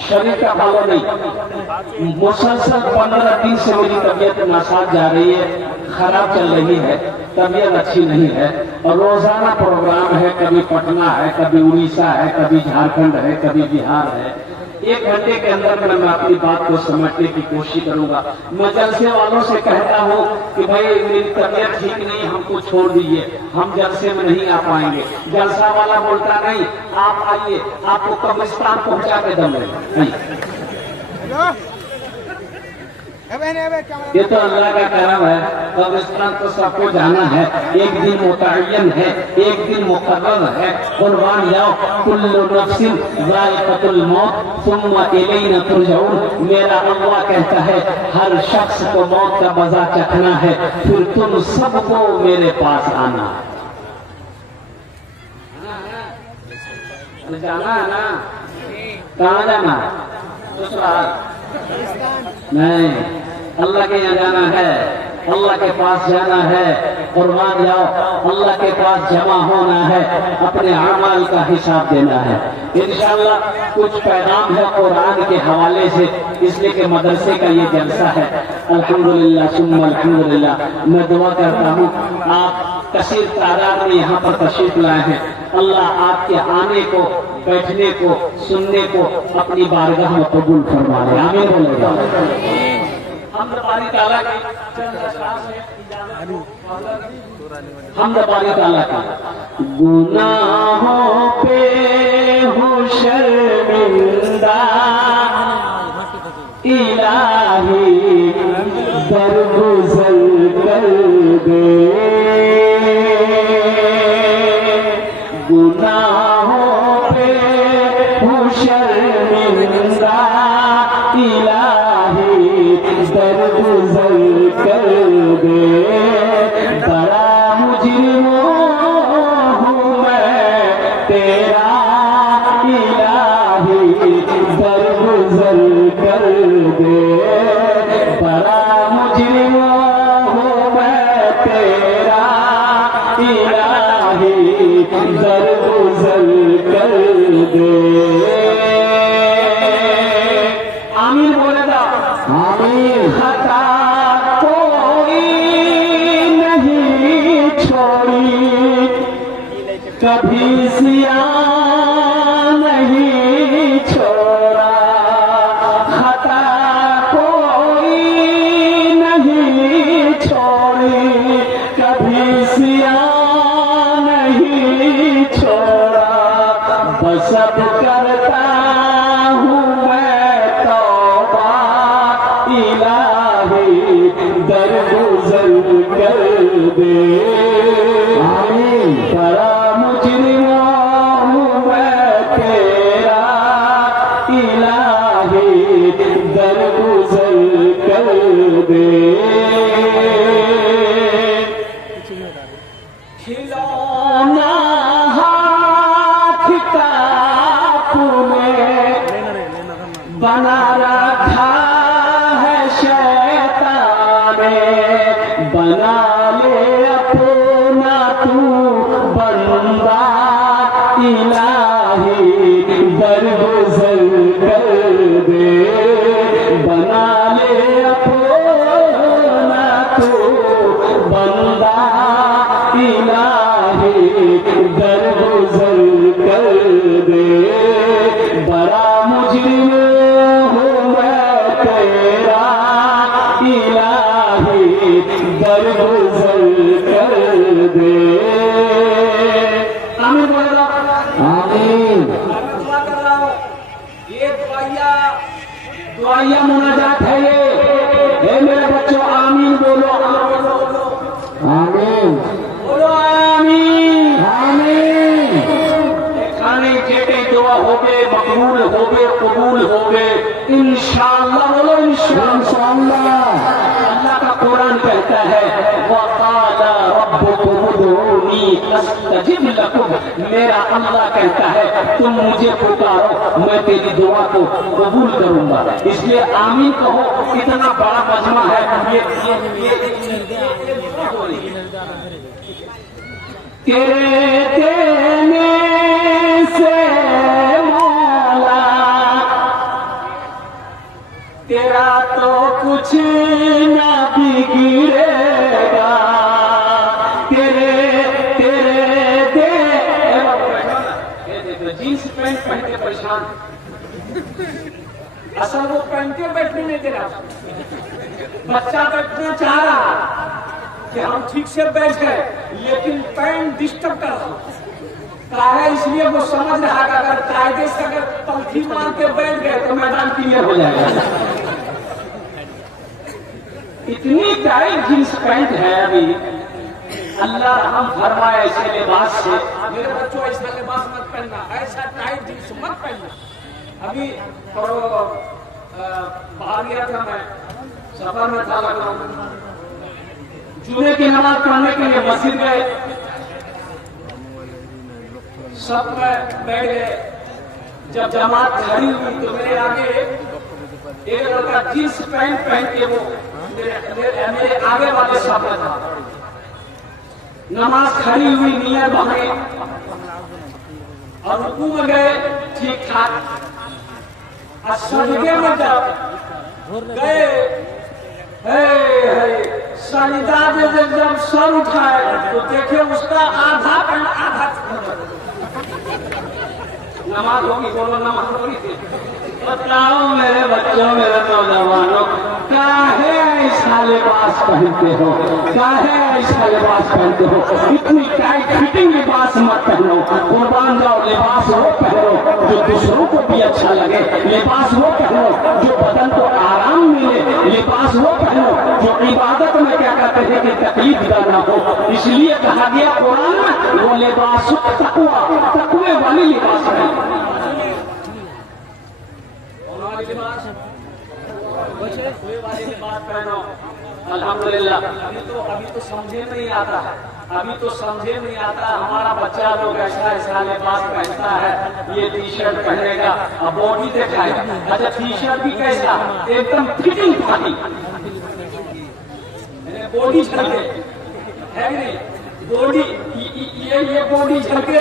शरीर का भालो नहीं। मुसलसल 15 दिन से मेरी तबीयत नासाज जा रही है, खराब चल रही है, तबीयत अच्छी नहीं है। और रोजाना प्रोग्राम है, कभी पटना है, कभी उड़ीसा है, कभी झारखंड है, कभी बिहार है। 1 घंटे के अंदर मैं अपनी बात को समझने की कोशिश करूंगा। मैं जलसे वालों से कहता हूं कि भाई मेरी तबीयत ठीक नहीं, हमको छोड़ दीजिए, हम जलसे में नहीं आ पाएंगे। जलसा वाला बोलता नहीं, आप आइए, आपको कब्रिस्तान पहुंचा के दम नहीं। ये तो अल्लाह का करम है, कब्रिस्तान तो सबको जाना है। एक दिन मुतअय्यन है, एक दिन मुकर्रर है। कुर्बान जाओ, कुल्लु नफ्सिन ज़ाइक़तुल मौत सुम्मा इलैना तुरजऊन। मेरा अल्लाह कहता है हर शख्स को मौत का मजा चखना है, फिर तुम सबको मेरे पास आना है। जाना है ना? कहाँ जाना? ससुराल नहीं, अल्लाह के यहाँ जाना है, अल्लाह के पास जाना है। कुर्बान जाओ, अल्लाह के पास जमा होना है, अपने अमाल का हिसाब देना है। इंशाअल्लाह कुछ पैगाम है कुरान के हवाले से, इसलिए कि मदरसे का ये जलसा है। अल्हम्दुलिल्लाह सुम्मा अल्हम्दुलिल्लाह। मैं दुआ करता हूँ आप कसीर तादाद में यहाँ पर तशरीफ लाए हैं। अल्लाह आपके आने को, बैठने को, सुनने को अपनी बारगाह में कबूल फरमा ले। आमीन बोलेगा। हमद बारी ताला की, हमद बारी ताला की। गुनाहों पे हूँ शर्मिंदा इलाही दरगुजर कर दे। गुनाहों पे हूँ शर्मिंदा इलाही दरगुजर कर दे। बड़ा मुजरिम हूँ मैं तेरा इलाही दरगुजर कर दे। बड़ा मुजरिम हूँ मैं तेरा इलाही दरगुजर कर दे। आमीन बोलेगा। आमीन। खता कोई नहीं छोड़ी, कभी सिया नहीं छोड़ा। खता कोई नहीं छोड़ी, कभी सिया नहीं छोड़ा। बस अब करता हूँ मैं तौबा इलाही दरगुजर कर दे। आमीन। बड़ा मुजरिम हूँ मैं तेरा इलाही दरगुजर कर दे। खिलौना हाथ का तूने बना रखा है शैतान ने। बना ले अपना तू बंदा इलाही दरगुजर कर दे। बना ले अपना तू बंदा इलाही दरगुजर कर दे। बड़ा मुजरिम हूँ मैं तेरा इलाही दरगुजर कर दे। आमीन बोलेगा। आमीन। ये दुआया मुनाजात है। ये मेरे बच्चों आमीन बोलो। आमीन बोलो। आमीन। आमीन। खाने जेटे दुआ होगे, मकबूल होगे, कबूल होगे इंशाअल्लाह। बोलो इंशाअल्लाह। अल्लाह का कुरान कहता है वक़ाला रब्बुकुम उदऊनी अस्तजिब लकुम। मेरा अल्लाह कहता है तुम मुझे पुकारो, मैं तेरी दुआ को कबूल करूंगा। इसलिए आमीन कहो। इतना बड़ा मजमा है तेरे देने से मौला तेरा तो कुछ ना बिगड़ेगा, तेरे तेरे दे। देखो जींस पैंट पहन के परेशान, असल वो पहन के बैठने नहीं दे रहा, बच्चा बैठना चाह रहा कि हम ठीक से बैठ गए, लेकिन पैंट डिस्टर्ब कर रहा है, इसलिए वो समझ रहा है अगर कायदे से अगर पलथी मार के बैठ गए तो मैदान क्लियर हो जाएगा। इतनी टाइट जींस पैंट है अभी, अल्लाह हम फरमाए ऐसे लिबास से। मेरे बच्चों ऐसा लिबास मत पहनना, ऐसा टाइट जींस मत पहनना। अभी बाहर गया था मैं, सफर में था, लखनऊ, जुमे की नमाज पढ़ने के लिए मस्जिद गए, सब में बैठ गए। जब जमात खड़ी हुई तो मेरे आगे एक लड़का जींस पैंट पहन के वो मेरे आगे वाले सब में था। नमाज खड़ी हुई, नियत बने और रुकू में गए ठीक ठाक, और सजदे में जब गए सजदा में जब सर उठाए तो देखे उसका आधा पैंट आधा। नमाज होगी, बोलो नमाज होगी थी। बताओ मेरे बच्चों, मेरे नौजवानों, काहे ऐसा लिबास पहनते हो, काहे ऐसा लिबास पहनते हो? इतनी टाइट फिटिंग लिबास मत पहनो, कुर्बान जाओ, लिबास वो पहनो जो दूसरों को भी अच्छा लगे, लिबास वो पहनो जो बदन को आराम मिले, लिबास वो पहनो जो इबादत में क्या कहते हैं कि तकलीफ ना हो। इसलिए कहा गया कुरान में, वो लिबास तकवा, तकवे वाली लिबास है। अल्हम्दुलिल्लाह। अभी तो समझे नहीं आता है, अभी तो समझे नहीं आता। हमारा बच्चा लोग ऐसा ऐसा लिबास पहनता है, ये टी शर्ट पहनेगा और बॉडी दिखाएगा। अच्छा टी शर्ट भी कैसा, एकदम फिटिंग वाली, बॉडी झलके है नहीं, बॉडी ये बॉडी झलके,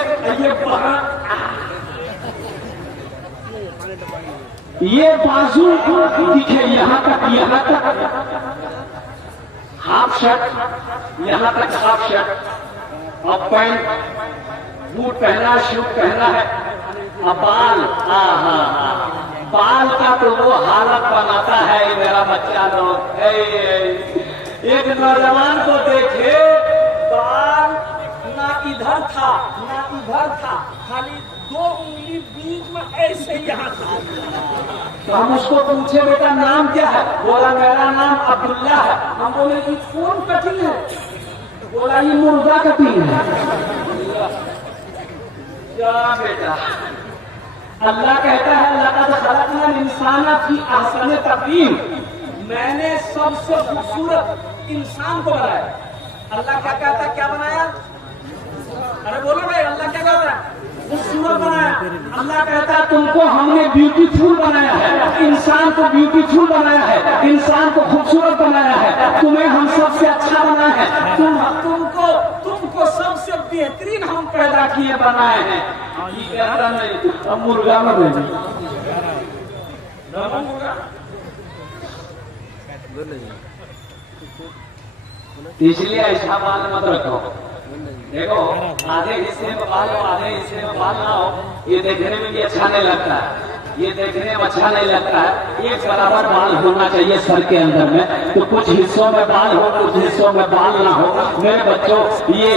ये बाजू दिखे यहाँ तक, हाफ शर्ट यहाँ तक, हाफ शर्ट और पैंट, बूट पहना, शूट पहना है, और बाल, बाल का तो वो हालत बनाता है मेरा बच्चा लोग। एक नौजवान को देखे, बाल ना इधर था ना इधर था, खाली 2 उंगली बीच में ऐसे यहाँ था। तो हम उसको पूछे बेटा नाम क्या है? बोला मेरा नाम अब्दुल्ला है। हम बोले कि कौन कटिंग है? बोला ये मुर्गा कटिंग है। क्या बेटा, अल्लाह कहता है लक़द खलक़नल इंसाना फी अहसनि तक़वीम, मैंने सबसे खूबसूरत इंसान को बनाया। अल्लाह क्या कहता है, क्या बनाया? अरे बोलो भाई, अल्लाह क्या कहता है? खूबसूरत बनाया। अल्लाह कहता है तुमको हमने ब्यूटीफुल बनाया है, इंसान को ब्यूटीफुल बनाया है, इंसान को खूबसूरत बनाया है, तुम्हें हम सबसे अच्छा बनाया है, तुमको सबसे बेहतरीन हम पैदा किए बनाए हैं। ये कहता नहीं, अब मुर्गा में इसलिए ऐसा बाल मत रखो। देखो आधे हिस्से में बाल हो, आधे हिस्से में बाल ना हो, ये देखने में भी अच्छा नहीं लगता है, ये देखने में अच्छा नहीं लगता है। एक बराबर बाल होना चाहिए सर के अंदर में, तो कुछ हिस्सों में बाल हो, कुछ हिस्सों में बाल ना हो। मेरे बच्चों, ये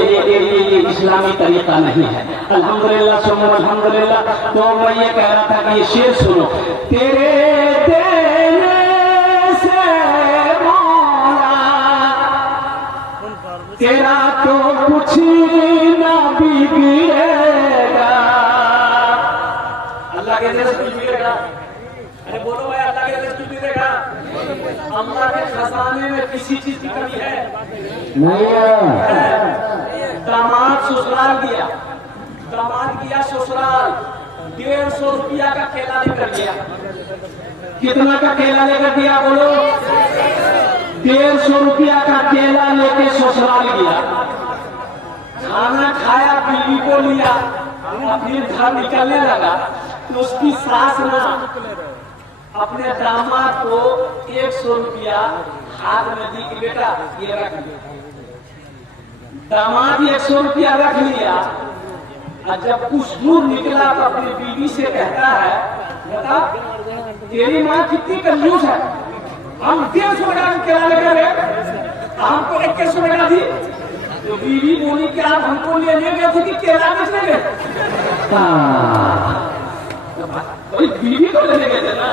इस्लामी तरीका नहीं है। अल्हम्दुलिल्लाह सुनो, अल्हम्दुलिल्लाह। तो मैं ये कह रहा था कि ये शेर सुनो, तेरे तेरा तो कुछ ना बिगड़ेगा। अल्लाह के देश कुछ बिगड़ेगा? अरे बोलो भाई, अल्लाह के देश कुछ बिगड़ेगा? अल्लाह के खजाने में किसी चीज की कमी है? नहीं है। दामाद ससुराल गया, दामाद गया ससुराल, 150 रुपया का केला लेकर गया। कितना का केला लेकर गया बोलो? 150 रुपया का केला लेके ससुराल गया, खाना खाया, बीवी को लिया, फिर घर निकलने लगा तो उसकी सास ना अपने दामाद को 100 रुपया हाथ में दी कि बेटा ये रख लिया। दामाद 100 रुपया रख लिया और जब कुछ दूर निकला तो अपनी बीवी से कहता है, बता तेरी माँ कितनी कंजूस है, हम 150 रुपया केला लेकर गए, हमको 21 रुपया दी। तो बीवी बोली कि आप हमको लेने गए थे कि केला बेचने गए? कोई बीवी को लेने गए थे ना।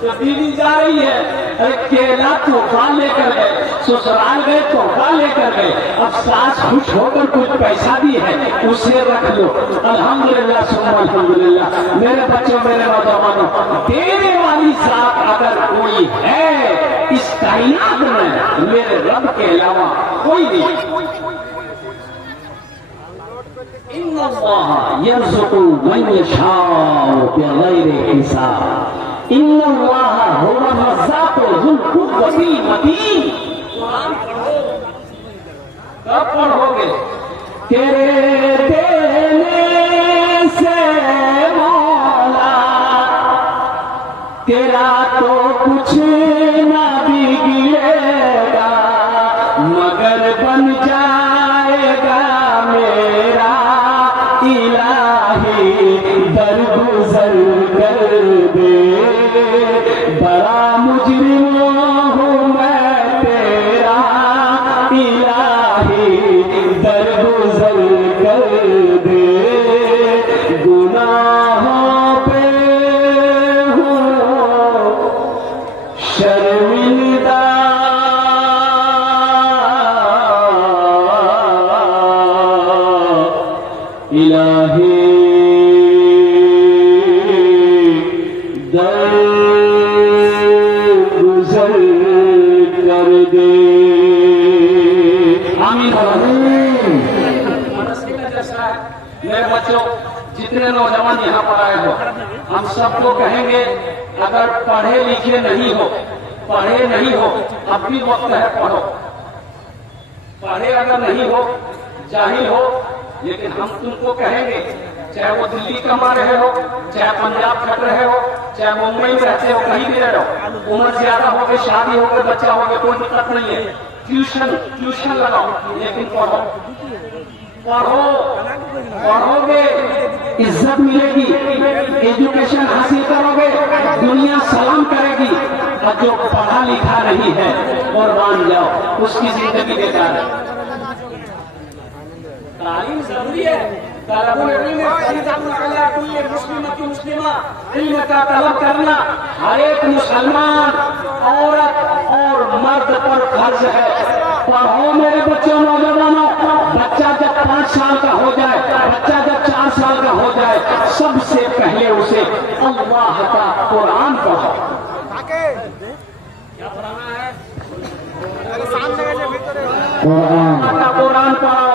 तो बीवी जा रही है, अरे केला तोहफा लेकर गए, ससुराल गए तोहफा लेकर गए, अब सास खुश होकर कुछ पैसा दी है उसे रख लो। अल्हम्दुलिल्लाह सुम्मा अल्हम्दुलिल्लाह। मेरे बच्चों मेरे नौजवानों, देने वाली जात अगर कोई है इस कायनात में मेरे रब के अलावा कोई नहीं। इन्नल्लाह यर्ज़ुक़ु मन यशाअ बिग़ैरि हिसाब। इन्नल्लाह हुवा अर्रज़्ज़ाक़ु ज़ुल क़ुव्वतिल मतीन। कुरान पढ़ो, कब पढ़ोगे? तेरे देने से मौला तेरा तो कुछ ना बिगड़ेगा, मगर बन जाएगा मेरा इलाही दरगुजर कर दे। बड़ा मुजरिम हूँ मैं तेरा इलाही दरगुजर कर दे। गुनाहों पे हूँ शर्मिंदा, इलाही दर गुजर कर दे। आमीन। मेरे बच्चों, जितने नौजवान यहाँ पर आए हो, हम सबको कहेंगे अगर पढ़े लिखे नहीं हो, पढ़े नहीं हो, अब भी वक्त है पढ़ो। पढ़े अगर नहीं हो, जाहिल हो, लेकिन हम तुमको कहेंगे, चाहे वो दिल्ली कमा रहे हो, चाहे पंजाब खट रहे हो, चाहे मुंबई में रहते हो, कहीं भी रह रहो, उम्र ज्यादा हो गई, शादी हो गई, बच्चा हो गया, कोई दिक्कत नहीं है। ट्यूशन लगाओ, लेकिन पढ़ो। पढ़ो, पढ़ोगे इज्जत मिलेगी, एजुकेशन हासिल करोगे, दुनिया सलाम करेगी। और जो पढ़ा लिखा नहीं है और मान जाओ उसकी जिंदगी बेकार है। तालीम जरूरी है। इल्म का तलब करना हर एक मुसलमान औरत और मर्द पर फर्ज है। पढ़ो मेरे बच्चों नौजवानों। बच्चा जब 5 साल का हो जाए, बच्चा जब 4 साल का हो जाए, सबसे पहले उसे अल्लाह का कुरान पढ़ो। क्या पढ़ाना है? कुरान पढ़ो।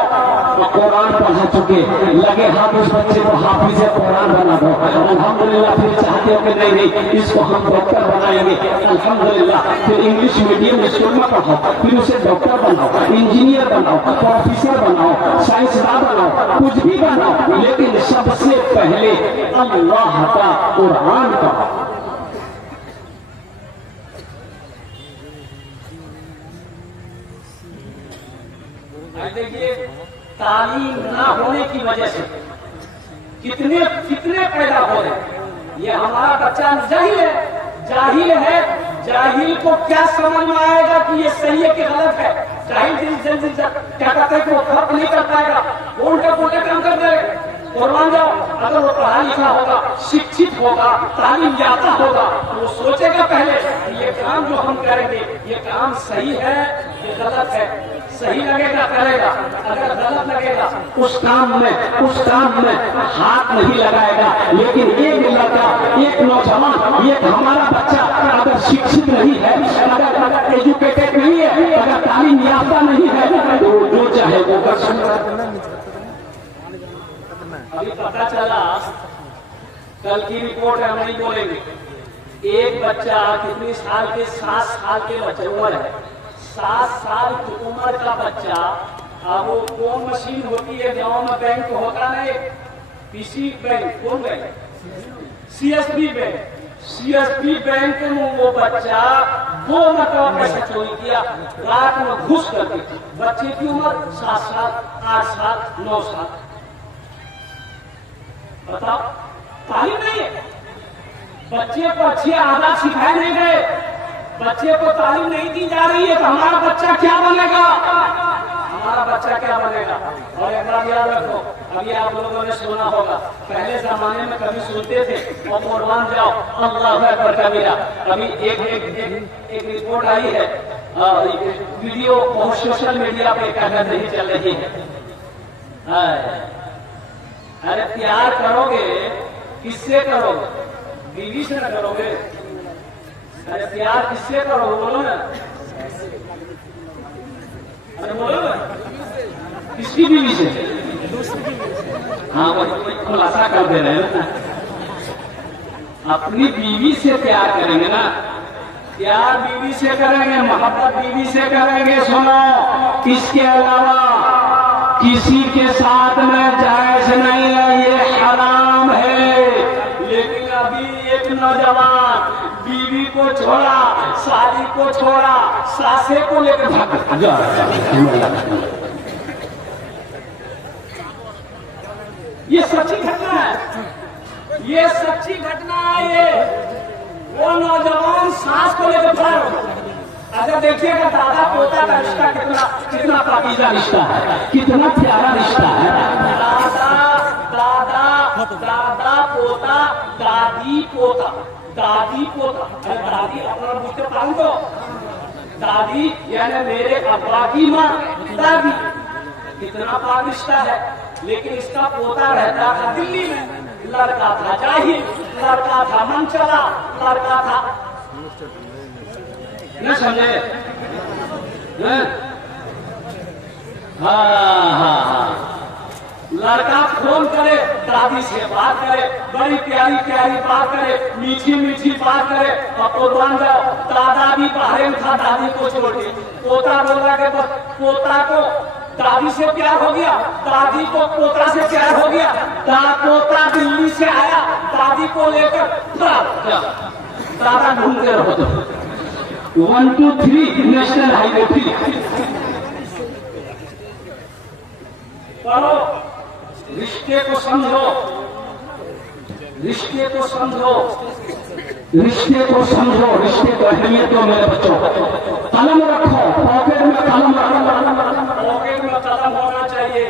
कुरान पढ़ा चुके लगे हाथ उस बच्चे को हाफिज कुरान बना दो। अल्हम्दुलिल्लाह। फिर चाहते हो कि नहीं इसको हम डॉक्टर बनाएंगे, अल्हम्दुलिल्लाह। फिर इंग्लिश मीडियम स्कूल में पढ़ाओ, फिर उसे डॉक्टर बनाओ, इंजीनियर बनाओ, प्रोफेसर बनाओ, साइंसदान बनाओ, कुछ भी बनाओ, लेकिन सबसे पहले अल्लाह का कुरान पढ़ो। देखिए, तालीम ना होने की वजह से कितने कितने पैदा हो रहे। ये हमारा बच्चा जाहिल है, जाहिल है। जाहिल को क्या समझ में आएगा कि ये सही है कि गलत है? जाहिल जल्दी क्या कहते हैं कि वो फर्क नहीं कर पाएगा, वो उल्टा पुल्टा काम कर देगा। और मान जाओ अगर वो पढ़ा लिखा होगा, शिक्षित होगा, तालीम याफ्ता होगा, तो वो सोचेगा पहले कि ये काम जो हम करेंगे ये काम सही है ये गलत है। सही लगेगा करेगा, अगर गलत लगेगा उस काम में हाथ नहीं लगाएगा। लेकिन एक लड़का, एक नौजवान, एक हमारा बच्चा अगर शिक्षित नहीं है, अगर एजुकेटेड नहीं है, अगर तालीम याफ्ता नहीं है, तो जो चाहे वो कर सकता है। अभी पता चला, कल की रिपोर्ट है, हम नहीं बोलेंगे। एक बच्चा कितनी साल के, 7 साल के बच्चे उम्र है, 7 साल की उम्र का बच्चा, अब वो कौन मशीन होती है गांव में, बैंक होता है, पीसी बैंक, कौन bank, CSB bank, CSP bank में वो बच्चा 2 मरतबा पैसा चोरी किया, रात में घुस करके। बच्चे की उम्र 7 साल, 8 साल, 9 साल। बताओ, तालीम नहीं है। बच्चे को अच्छे आदत सिखाए नहीं गए, बच्चे को तालीम नहीं दी जा रही है, तो हमारा बच्चा क्या बनेगा? हमारा बच्चा क्या बनेगा? और एक बात याद रखो, अभी आप लोगों ने सुना होगा, पहले जमाने में कभी सुनते थे और कुर्बान जाओ अल्लाह अकबर कबीरा। अभी एक रिपोर्ट आई है, वीडियो बहुत सोशल मीडिया पे कहते ही चल रही है। अरे प्यार करोगे किससे करोगे? बीवी से न करोगे? अरे प्यार किससे करोगे? बोलो ना, अरे बोलो ना, किसकी बीवी से? हाँ, वही खुलासा कर दे रहे हैं। अपनी बीवी से प्यार करेंगे ना, प्यार बीवी से करेंगे, मोहब्बत बीवी से करेंगे। सुनो, इसके अलावा किसी के साथ में जायज नहीं है, ये हराम है। लेकिन अभी एक नौजवान बीवी को छोड़ा, शादी को छोड़ा, सासे को लेकर भागा। ये सच्ची घटना है, ये सच्ची घटना है। ये वो नौजवान सास को लेकर भागा। अगर देखिएगा दादा पोता का रिश्ता कितना पाकीज़ा रिश्ता है, कितना प्यारा रिश्ता है। दादा पोता, दादी पोता, दादी पोता। अरे दादी अपना बुझते पाऊं तो दादी यानी मेरे अब्बा की माँ दादी, कितना पाक रिश्ता है। लेकिन इसका पोता रहता था दिल्ली में, लड़का था जाहिल, लड़का था मन चला, लड़का था न समझे। हाँ, लड़का फोन करे, दादी से बात करे, बड़ी प्यारी प्यारी बात करे, मीठी मीठी बात करे, और कुर्बान जाओ दादा भी बाहर में था, दादी को छोड़ के। पोता बोला के पोता को दादी से प्यार हो गया, दादी को पोता से प्यार हो गया। पोता दिल्ली से आया, दादी को लेकर दादा ढूंढते रहो। 1 2 3 नेशनल हाईवे 3 पढ़ो। रिश्ते को समझो, रिश्ते को समझो, रिश्ते को समझो, रिश्ते को अहमियत दो मेरे बच्चों। कलम रखो, पॉकेट में कलम रखो, पॉकेट में कलम होना चाहिए।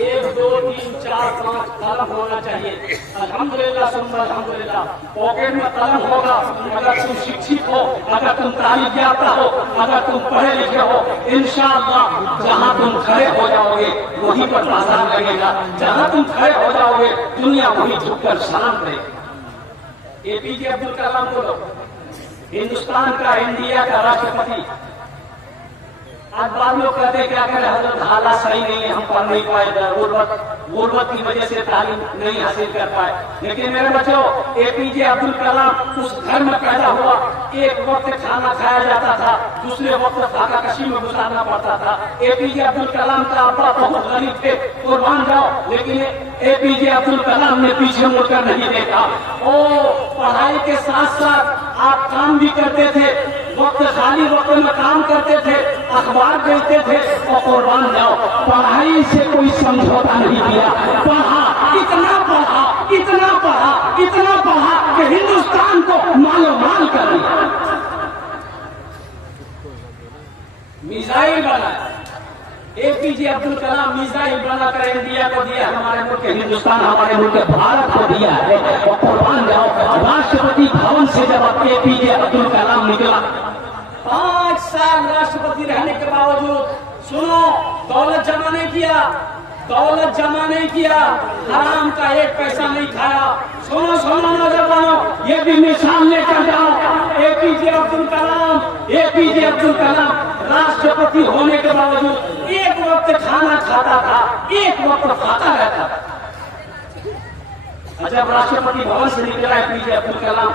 1 2 3 4 5 कलम होना चाहिए। अल्हम्दुलिल्लाह सुम्मा अल्हम्दुलिल्लाह। पॉकेट में कलम होगा अगर तुम शिक्षित हो, अगर तुम तालीम याफ्ता हो, अगर तुम पढ़े लिखे हो, इंशाअल्लाह जहाँ तुम खड़े हो जाओगे वहीं पर बाजार लगेगा। जहाँ तुम खड़े हो जाओगे दुनिया वहीं झुककर सलाम करेगी। एपीजे अब्दुल कलाम को हिंदुस्तान का, इंडिया का राष्ट्रपति। आज बाद लोग कहते क्या करें, हजरत हालात सही नहीं है, हम पढ़ नहीं पाए, गुर्बत की वजह से तालीम नहीं हासिल कर पाए। लेकिन मेरे बच्चों, एपीजे अब्दुल कलाम उस घर में पैदा हुआ, एक वक्त खाना खाया जाता था, दूसरे वक्त फाका कशी में गुजारना पड़ता था। एपीजे अब्दुल कलाम का अब्बा बहुत गरीब थे, कुर्बान जाओ, लेकिन एपीजे अब्दुल कलाम ने पीछे मुड़कर नहीं देखा। ओ पढ़ाई के साथ साथ आप काम भी करते थे, वक्त खाली वक्त में काम करते थे, अखबार बेचते थे, और कुर्बान जाओ पढ़ाई से कोई समझौता नहीं किया। पढ़ा, इतना पढ़ा, इतना पढ़ा, इतना पढ़ा कि हिंदुस्तान को मालो माल कर दिया। मिसाइल बना, एपीजे अब्दुल कलाम मिसाइल बनाकर इंडिया को दिया, हमारे मुल्क हिंदुस्तान, हमारे मुल्क भारत को दिया है। और कुर्बान जाओ राष्ट्रपति भवन से जब एपीजे अब्दुल कलाम निकला, 5 साल राष्ट्रपति रहने के बावजूद, सुनो, दौलत जमा नहीं किया, दौलत जमा नहीं किया, हराम का 1 पैसा नहीं खाया। सुनो सुनो नौजवानों, ये भी मिसाल लेकर जाओ। एपीजे अब्दुल कलाम, एपीजे अब्दुल कलाम राष्ट्रपति होने के बावजूद 1 वक्त खाना खाता था, 1 वक्त खाता रहता था। जब राष्ट्रपति भवन से निकला एपीजे अब्दुल कलाम,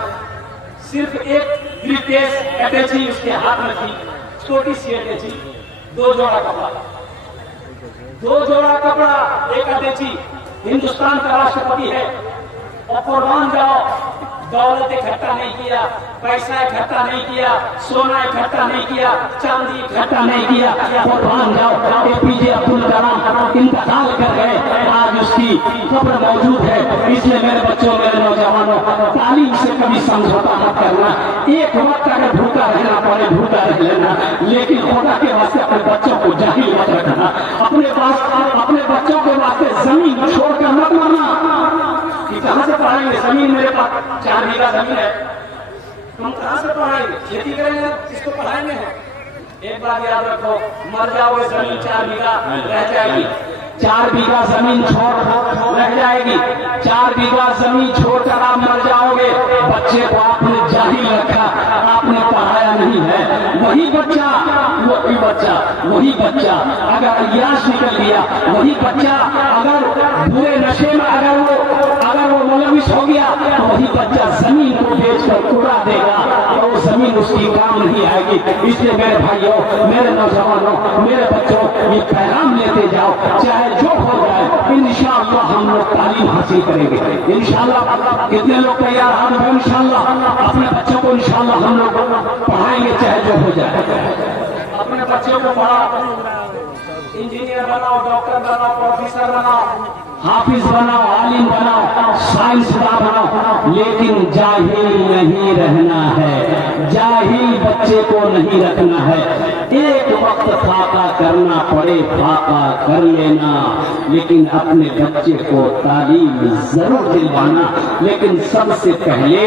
सिर्फ एक ब्रीफकेस अटैची उसके हाथ में थी, छोटी सी अटैची, 2 जोड़ा कपड़ा, 2 जोड़ा कपड़ा, एक अटैची। हिंदुस्तान का राष्ट्रपति है, और कुर्बान जाओ दौलत इकट्ठा नहीं किया, पैसा इकट्ठा नहीं किया, सोना इकट्ठा नहीं किया, चांदी इकट्ठा नहीं किया। कुर्बान जाओ, एपीजे अब्दुल कलाम इंतकाल कर गए, आज उसकी कब्र मौजूद है। इसलिए मेरे बच्चों, मेरे नौजवानों, तालीम से कभी समझौता मत करना। एक वक्त अगर भूखा रहना पड़े भूखा रह लेना, लेकिन खुदा के वास्ते अपने बच्चों को जाहिल मत रखना। अपने बच्चों के वास्ते जमीन छोड़कर मत मरना कि कहां से पढ़ाएंगे। जमीन मेरे पास 4 बीघा जमीन है, हम कहां से पढ़ाएंगे? खेती करेंगे, किसको पढ़ाएंगे हम? एक बात याद रखो, मर जाओगे जमीन 4 बीघा रह जाएगी। 4 बीघा जमीन छोड़ रह जाएगी। 4 बीघा जमीन छोड़कर आप मर जाओगे। बच्चे को आपने जाहिल रखा, आपने पढ़ाया नहीं है। वही बच्चा अगर अय्याश निकल गया, वही बच्चा अगर बुरे नशे में अगर वो मुलविस हो गया, तो वही बच्चा जमीन को बेचकर उड़ा देगा और वो जमीन उसकी काम नहीं आएगी। इसलिए मेरे भाइयों, मेरे नौजवानों, मेरे बच्चों, ये पैगाम लेते जाओ, चाहे जो हो जाए, इंशाअल्लाह हम लोग तालीम हासिल करेंगे। इंशाअल्लाह कितने लोग तैयार हैं? इंशाअल्लाह अपने बच्चों को इंशाअल्लाह हम लोग पढ़ाएंगे, चाहे जो हो जाए। अपने बच्चों को पढ़ाओ, इंजीनियर बनाओ, डॉक्टर बनाओ, प्रोफेसर बनाओ, हाफिज बनाओ, आलिम बनाओ, साइंसदान बनाओ, लेकिन जाहिल नहीं रहना है। जाहिल बच्चे को नहीं रखना है। एक वक्त फाका करना पड़े फाका कर लेना, लेकिन अपने बच्चे को तालीम जरूर दिलवाना। लेकिन सबसे पहले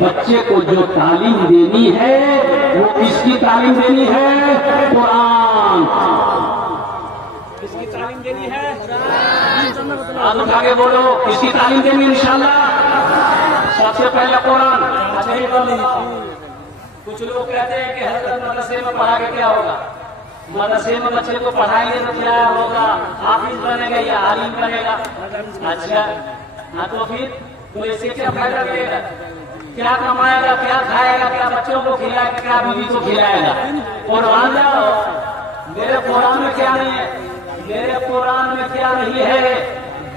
बच्चे को जो तालीम देनी है, वो किसकी तालीम देनी है? कुरान। किसकी तालीम देनी है? हाथ उठा के बोलो, किसकी तालीम देनी है? इंशाअल्लाह सबसे पहले कुरान। अच्छा ही कर लीजिए। कुछ लोग कहते हैं कि हजरत मदरसे में पढ़ा के क्या होगा? मदरसे में बच्चे को पढ़ाएंगे तो क्या होगा? हाफिज बनेगा या आलिम बनेगा? अच्छा, हाँ तो फिर तो इससे क्या फायदा मिलेगा? क्या कमाएगा, क्या खाएगा, क्या बच्चों को खिलाएगा, क्या बीवी को खिलाएगा? कुरान जाओ, मेरे कुरान में क्या नहीं है? मेरे कुरान में क्या नहीं है?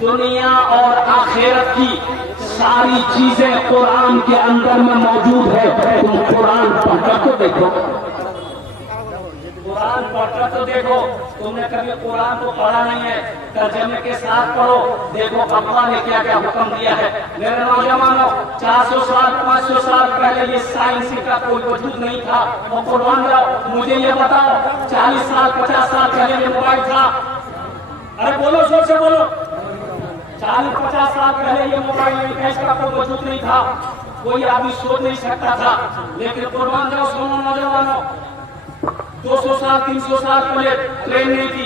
दुनिया और आखिरत की सारी चीजें कुरान के अंदर में मौजूद है। तुम कुरान पढ़कर तो देखो, कुरान पढ़कर तो देखो। तुमने कभी कुरान को पढ़ा नहीं है, तर्जमे के साथ पढ़ो, देखो अल्लाह ने क्या क्या हुक्म दिया है। मेरे नौजवानों, 400 साल 500 साल पहले ये साइंस का कोई वजूद नहीं था। और कुरान जाओ, मुझे ये बताओ, 40 साल 50 साल पहले ये मोबाइल था? अरे बोलो, जोर से बोलो। 40-50 साल पहले ये मोबाइल नहीं था, इसका कोई वजूद नहीं था, कोई आदमी सोच नहीं सकता था। लेकिन कुरान जाओ, सुनो नौजवानों, 200 साल 300 साल पहले ट्रेन नहीं थी,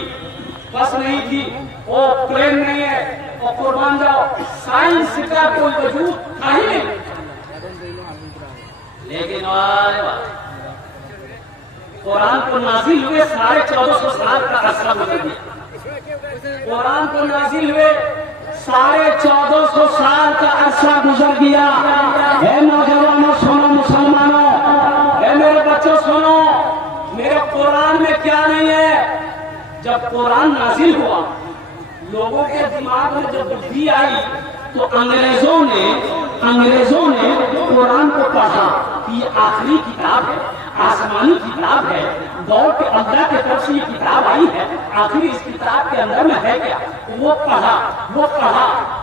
बस नहीं थी, वो प्लेन नहीं है। और कुरान जाओ, साइंस का कोई वजूद था ही नहीं। लेकिन कुरान को नाजिल हुए 1450 साल का अरसा गुजर गया। कुरान को नाजिल हुए 1450 साल का अरसा गुजर गया। हे नौजवानों सुनो, मुसलमानों, हे मेरे बच्चों सुनो, मेरे कुरान में क्या नहीं है? जब कुरान नाजिल हुआ, लोगों के दिमाग में जब बुद्धि आई, तो अंग्रेजों ने कुरान को पढ़ा कि ये आखिरी किताब है, आसमानी किताब है, गौर के अल्लाह की तरफ से ये किताब आई है, आखिर इस किताब के अंदर में है क्या? वो पढ़ा,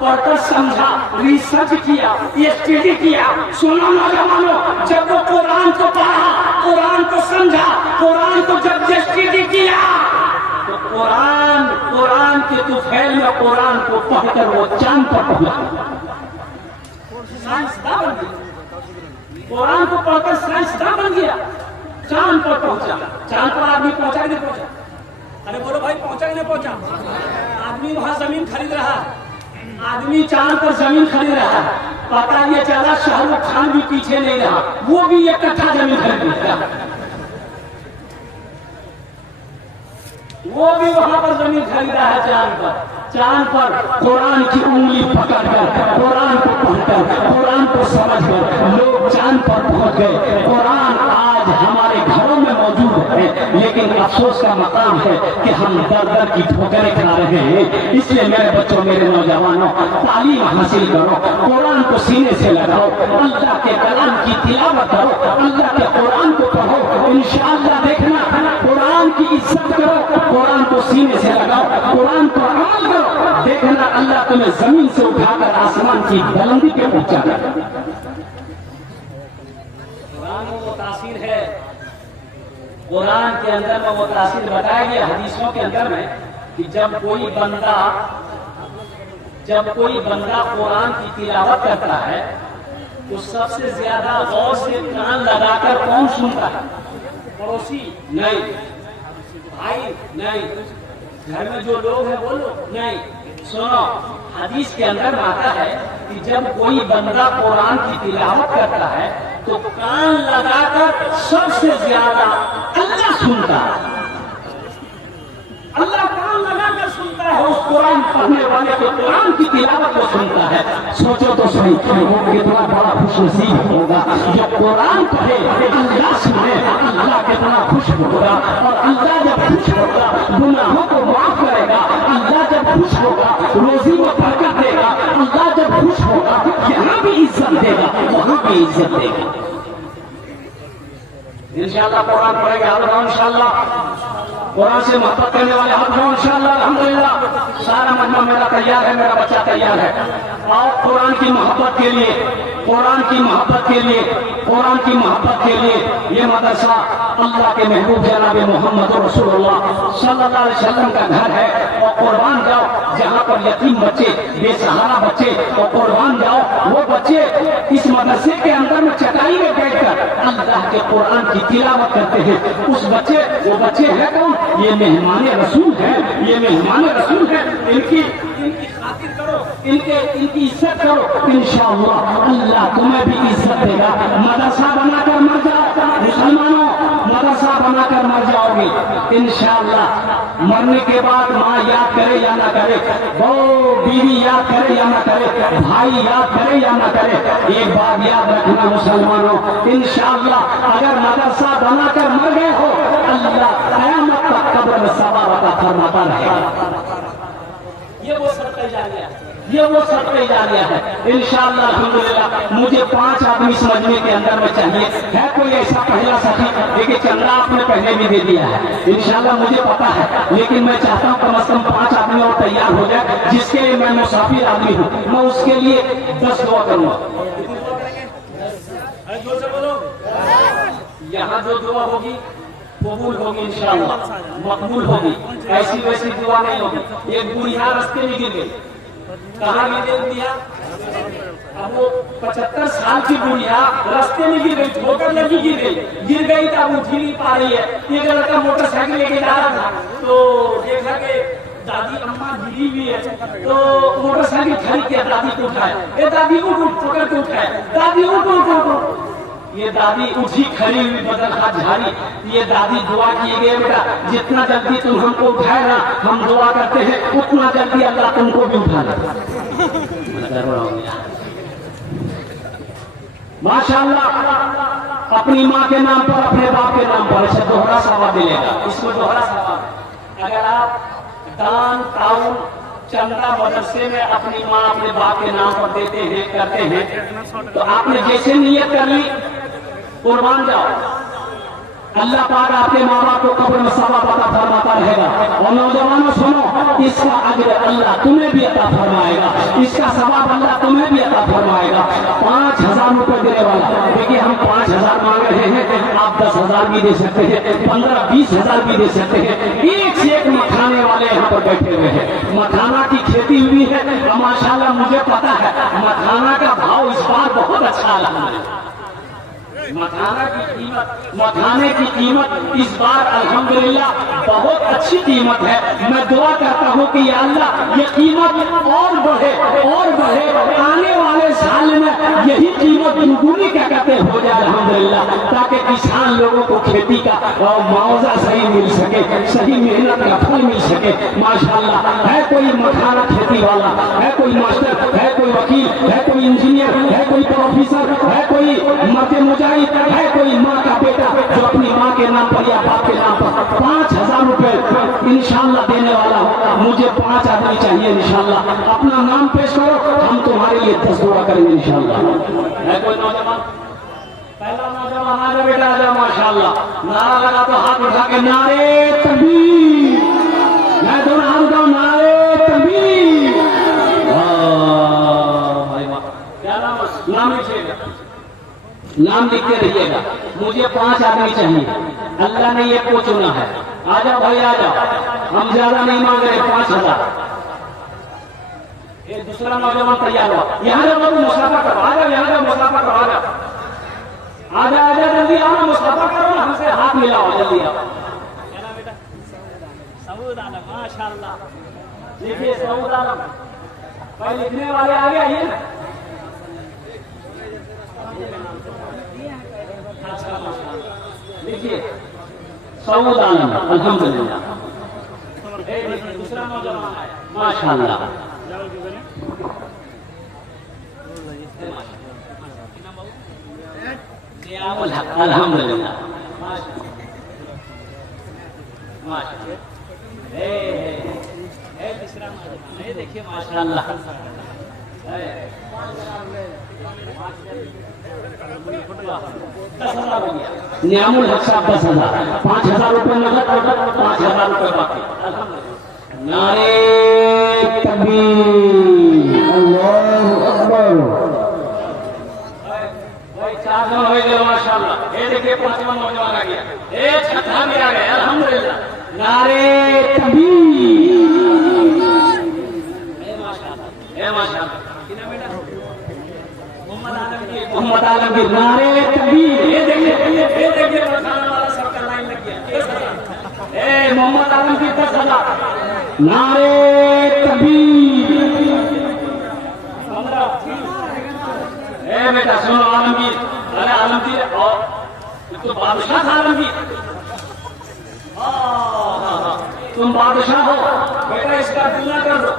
पढ़कर समझा, रिसर्च किया, स्टडी किया। सुनो नौजवानों, जब वो कुरान को पढ़ा, कुरान को समझा, कुरान को जब स्टडी किया, तो कुरान के तुफैल में कुरान को पढ़कर वो चांद पर पहुंचा, साइंसदान बन गया। कुरान को पढ़कर साइंसदान बन गया, चांद पर पहुंचा। चांद पर आदमी पहुंचा नहीं पहुंचा? अरे बोलो भाई, पहुंचा नहीं पहुंचा? आदमी वहां जमीन खरीद रहा, आदमी चांद पर जमीन खरीद रहा। पता ये चला शाहरुख खान भी पीछे नहीं रहा, वो भी 1 कट्ठा जमीन खरीद रहा, वो भी वहां पर जमीन खरीदा है चांद पर कुरान की उंगली पकड़कर, कुरान को पढ़कर, कुरान को समझकर लोग चांद पर पहुंच गए। कुरान आज हमारे घरों में मौजूद है, लेकिन अफसोस का मकाम है कि हम दर दर की ठोकरें खा रहे हैं। इसलिए मेरे बच्चों, मेरे नौजवानों, तालीम हासिल करो, कुरान को सीने से लगाओ, अल्लाह के कलाम की तिलावत करो, अल्लाह के कुरान को पढ़ो। इंशाअल्लाह देखना, कुरान की इज्जत करो, कुरान को सीने से लगाओ, कुरान को अमल करो, देखना अल्लाह तुम्हें जमीन से उठाकर आसमान की बुलंदी पे पहुंचा कर। कुरान में वो तासीर है, कुरान के अंदर में वो तासीर बताया गया हदीसों के अंदर में कि जब कोई बंदा कुरान की तिलावत करता है तो सबसे ज्यादा गौर से कान लगाकर कौन सुनता है? पड़ोसी नहीं, भाई नहीं, घर में जो लोग हैं वो लोग नहीं। सुनो, हदीस के अंदर आता है कि जब कोई बंदा कुरान की तिलावत करता है तो कान लगाकर सबसे ज्यादा अल्लाह सुनता है। अल्लाह कान लगाकर सुनता है, उस कुरान पढ़ने वाले को, कुरान की तिलावत को सुनता है। सोचो तो सही, वो कितना बड़ा खुशनसीब होगा जो कुरान पढ़े, अल्लाह सुने, अल्लाह कितना खुश होगा। और अल्लाह जब खुश होगा गुनाहों को माफ करेगा, अल्लाह जब खुश होगा रोजी में बरकत देगा, अल्लाह जब खुश होगा यहाँ भी इज्जत देगा, वहां भी इज्जत देगा। इंशाअल्लाह कुरान पढ़ेगा, इंशाअल्लाह कुरान से मोहब्बत करने वाले हाथ हो इंशाअल्लाह। अल्हम्दुलिल्लाह सारा मजमा मेरा तैयार है, मेरा बच्चा तैयार है। आओ कुरान की मोहब्बत के लिए, कुरान की मोहब्बत के लिए, कुरान की मोहब्बत के लिए ये मदरसा अल्लाह के महबूब जनाब मोहम्मद रसूलुल्लाह सल्लल्लाहु अलैहि वसल्लम का घर है। और कुर्बान जाओ जहाँ पर यतीम बच्चे, बेसहारा बच्चे, और कुर्बान जाओ वो बच्चे इस मदरसे के अंदर में चटाई में बैठकर अल्लाह के कुरान की तिलावत करते हैं। उस बच्चे, वो बच्चे हैं कौन? ये मेहमान रसूल है, ये मेहमान रसूल है। इनकी खातिर करो, इनकी इज्जत करो, इंशाअल्लाह अल्लाह तुम्हें भी इज्जत देगा। मदरसा बनाकर मर जाओ मुसलमानों, मदरसा बनाकर मर जाओगे इंशाअल्लाह। मरने के बाद माँ याद करे या ना करे, वो बीवी याद करे या ना करे, भाई याद करे या ना करे, एक बात याद रखना मुसलमानों, इंशाअल्लाह अगर मदरसा बनाकर मर गए हो अल्लाह कयामत तक कब्र में सवार फरमाता रहेगा। ये वो सदका जारिया है, ये वो सदका जारिया है इंशाअल्लाह। अल्हम्दुलिल्लाह मुझे 5 आदमी इस मजमे के अंदर में चाहिए। है कोई ऐसा पहला सखी? देखिए चंदा आपने पहले भी दे दिया है इंशाअल्लाह, मुझे पता है, लेकिन मैं चाहता हूँ कम से कम 5 आदमी और तैयार हो जाए, जिसके लिए मैं मुसाफिर आदमी हूँ, मैं उसके लिए 10 दुआ करूँगा। यहाँ जो दुआ होगी कबूल होगी इंशाअल्लाह, मकबूल होगी, ऐसी वैसी दुआ नहीं होगी। एक बुढ़िया रास्ते में गिर गई, कहाँ गिर गई बुढ़िया? अब वो 75 साल की बुढ़िया रास्ते में गिर गई, ठोकर लगी गिर गई तो अब उठ नहीं पा रही है। एक लड़का मोटरसाइकिल लेके जा रहा था तो देखा कि दादी अम्मा गिरी हुई है, तो मोटरसाइकिल खरीद के दादी को उठाए, ए दादी उठ, ठोकर के उठाए, दादी उठ। ये दादी उठी खड़ी हुई, बदल हाथ झाड़ी। ये दादी दुआ किए गए, बेटा जितना जल्दी तुम हमको उठाए ना, हम दुआ करते हैं उतना जल्दी अल्लाह तुमको भी उठा ले। माशाअल्लाह अपनी माँ के नाम पर, अपने बाप के नाम पर इसे दोहरा सवाब मिलेगा, इसमें दोहरा सवाब। अगर आप दान ताउन चंदा मदरसे में अपनी माँ अपने बाप के नाम पर देते हैं, करते हैं, तो आपने जैसे नियत कर ली कुर्बान जाओ, अल्लाह पाक आपके माँ बाप को कब्र में सवाब अता फरमाता रहेगा। और नौजवानों सुनो, इसका अजर अल्लाह तुम्हें भी अता फरमाएगा, इसका सवाब अल्लाह तुम्हें भी अता फरमाएगा। 5000 रुपए देने वाला, देखिए हम 5000 मांग रहे हैं, आप 10,000 भी दे सकते हैं, 15-20 हजार भी दे सकते हैं। एक से एक मखाने वाले यहाँ पर बैठे हुए हैं, मखाना की खेती हुई है और माशाल्लाह मुझे पता है मखाना का भाव इस बार बहुत अच्छा लगा। मखाने की कीमत इस बार अल्हम्दुलिल्लाह बहुत अच्छी कीमत है। मैं दुआ करता हूँ कि या अल्लाह ये कीमत और बढ़े और बढ़े, आने वाले साल में यही कीमत दुगुनी क्या कहते हो जाए अल्हम्दुलिल्लाह, ताकि किसान लोगों को खेती का मुआवजा सही मिल सके, सही मेहनत का फल मिल सके। माशाअल्लाह है कोई मखाना खेती वाला, है कोई मास्टर, है कोई वकील, है कोई इंजीनियर, है कोई प्रोफेसर, है कोई मर्द मुजाहिद, है कोई माँ का बेटा जो अपनी माँ के नाम पर या जबरदस्त दुआ करेंगे इंशाअल्लाह। है कोई नौजवान? पहला नौजवान आ जाओ बेटा, आ जाओ माशाअल्लाह। नारा लगा तो हाथ उठा के नारे तकबीर, मैं दोनों हाथ उठाओ नारे तकबीर। भाई वाह, क्या नाम? नाम लिखिएगा, नाम लिखते रहिएगा। मुझे 5 आदमी चाहिए, अल्लाह ने एक को चुना है। आ जाओ भाई आ जाओ, हम ज्यादा नहीं मांग रहे, 5000। ये दूसरा नौजवान तैयार हुआ, यहाँ जाओ बाबू मुसाफा करो, आ जाओ यहाँ जाओ मुसाफा करो, आ जाओ आ जाओ आ जाओ, जल्दी आओ ना, मुसाफा करो ना, हमसे हाथ मिलाओ, जल्दी आओ। क्या नाम बेटा? सऊद आलम, माशाअल्लाह। देखिए सऊद आलम, भाई लिखने वाले आगे आइए ना। देखिए सऊद आलम, अल्हम्दुलिल्लाह। दूसरा नौजवान है माशाअल्लाह। अल्हम्दुलिल्लाह देखिए माशाअल्लाह। नियामुल हक साहब 10,000, 5,000 रुपये नगद, 5,000 रुपये बाकी। नारे तकबीर, अल्लाहु अकबर। भाई 4 जन हो गए माशाअल्लाह। ये देखिए 5वां नौजवान आ गया, एक छठा भी आ गया, अल्हम्दुलिल्लाह। नारे तकबीर, माशाअल्लाह। मोहम्मद आलमगीर, नारे तकबीर। ये देखिए पठान वाला सबका लाइन लग गया। मोहम्मद आलमगीर 10,000, नारे तकबीर। बेटा सुनो आलमगीर, अरे आलमगीर और तो बादशाह था आलमगीर। तुम बादशाह हो बेटा, इसका दूना कर दो।